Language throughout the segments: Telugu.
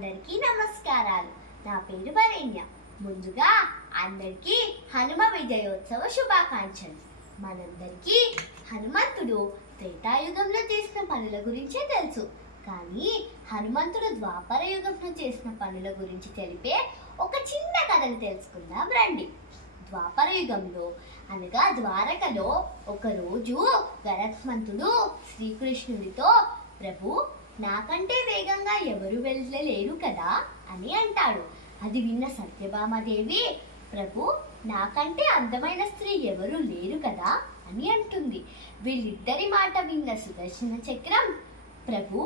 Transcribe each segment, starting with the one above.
అందరికీ నమస్కారాలు. నా పేరు వరేణ్య. ముందుగా అందరికీ హనుమ విజయోత్సవ శుభాకాంక్షలు. మనందరికీ హనుమంతుడు త్రేతాయుగంలో చేసిన పనుల గురించే తెలుసు. కానీ హనుమంతుడు ద్వాపర యుగంలో చేసిన పనుల గురించి తెలిపే ఒక చిన్న కథను తెలుసుకుందాం రండి. ద్వాపర యుగంలో అనగా ద్వారకలో ఒకరోజు గరుత్మంతుడు శ్రీకృష్ణుడితో, ప్రభు, నాకంటే వేగంగా ఎవరు వెళ్ళలేరు కదా అని అంటాడు. అది విన్న సత్యభామాదేవి, ప్రభు, నాకంటే అందమైన స్త్రీ ఎవరు లేరు కదా అని అంటుంది. వీళ్ళిద్దరి మాట విన్న సుదర్శన చక్రం, ప్రభు,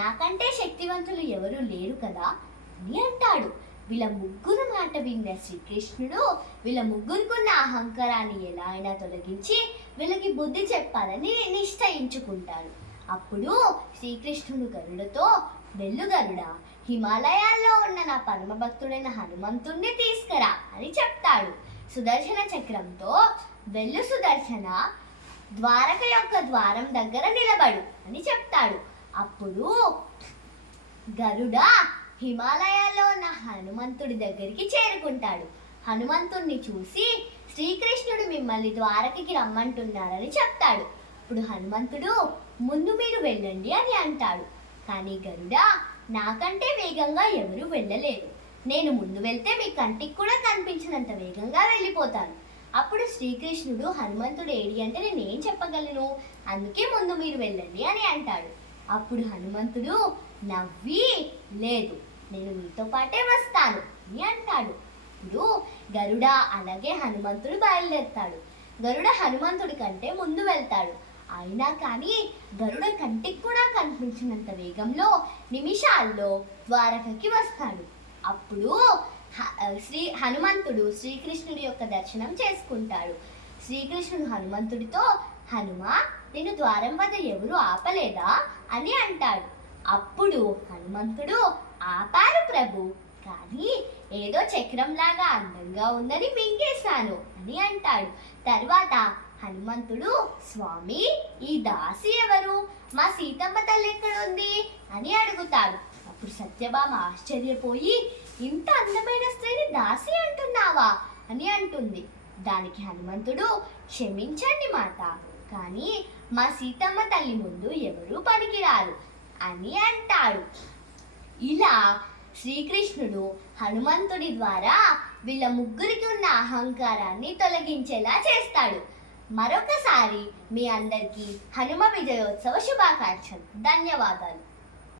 నాకంటే శక్తివంతులు ఎవరు లేరు కదా అని అంటాడు. వీళ్ళ ముగ్గురు మాట విన్న శ్రీకృష్ణుడు వీళ్ళ ముగ్గురుకున్న అహంకారాన్ని ఎలా అయినా తొలగించి వీళ్ళకి బుద్ధి చెప్పాలని నిశ్చయించుకుంటాడు. అప్పుడు శ్రీకృష్ణుడు గరుడతో, వెళ్ళు గరుడా, హిమాలయాల్లో ఉన్న నా పరమ భక్తుడైన హనుమంతుణ్ణి తీసుకురా అని చెప్తాడు. సుదర్శన చక్రంతో, వెళ్ళు సుదర్శన, ద్వారక యొక్క ద్వారం దగ్గర నిలబడు అని చెప్తాడు. అప్పుడు గరుడ హిమాలయాల్లో ఉన్న హనుమంతుడి దగ్గరికి చేరుకుంటాడు. హనుమంతుడిని చూసి, శ్రీకృష్ణుడు మిమ్మల్ని ద్వారకకి రమ్మంటున్నారని చెప్తాడు. ఇప్పుడు హనుమంతుడు, ముందు మీరు వెళ్ళండి అని అంటాడు. కానీ గరుడ, నాకంటే వేగంగా ఎవరు వెళ్ళలేరు. నేను ముందు వెళ్తే మీ కంటికి కూడా కనిపించినంత వేగంగా వెళ్ళిపోతాను. అప్పుడు శ్రీకృష్ణుడు, హనుమంతుడు ఏడి అంటే నేనేం చెప్పగలను, అందుకే ముందు మీరు వెళ్ళండి అని అంటాడు. అప్పుడు హనుమంతుడు నవ్వి, లేదు, నేను మీతో పాటే వస్తాను అని అంటాడు. ఇప్పుడు గరుడ అలాగే హనుమంతుడు బయలుదేరుతాడు. గరుడ హనుమంతుడి కంటే ముందు వెళ్తాడు. అయినా కానీ గరుడ కంటికి కూడా కనిపించినంత వేగంలో నిమిషాల్లో ద్వారకకి వస్తాడు. అప్పుడు హనుమంతుడు శ్రీకృష్ణుడి యొక్క దర్శనం చేసుకుంటాడు. శ్రీకృష్ణుడు హనుమంతుడితో, హనుమ, నేను ద్వారం వద్ద ఎవరు ఆపలేదా అని అంటాడు. అప్పుడు హనుమంతుడు, ఆపారు ప్రభు, కానీ ఏదో చక్రంలాగా అందంగా ఉందని మింగేశాను అని అంటాడు. తర్వాత హనుమంతుడు, స్వామి, ఈ దాసి ఎవరు, మా సీతమ్మ తల్లి ఎక్కడుంది అని అడుగుతాడు. అప్పుడు సత్యభామ ఆశ్చర్యపోయి, ఇంత అందమైన స్త్రీని దాసి అంటున్నావా అని అంటుంది. దానికి హనుమంతుడు, క్షమించండి మాత, కానీ మా సీతమ్మ తల్లి ముందు ఎవరూ పనికిరారు అని అంటాడు. ఇలా శ్రీకృష్ణుడు హనుమంతుడి ద్వారా వీళ్ళ ముగ్గురికి ఉన్న అహంకారాన్ని తొలగించేలా చేస్తాడు. మరొకసారి మీ అందరికీ హనుమ విజయోత్సవ శుభాకాంక్షలు. ధన్యవాదాలు.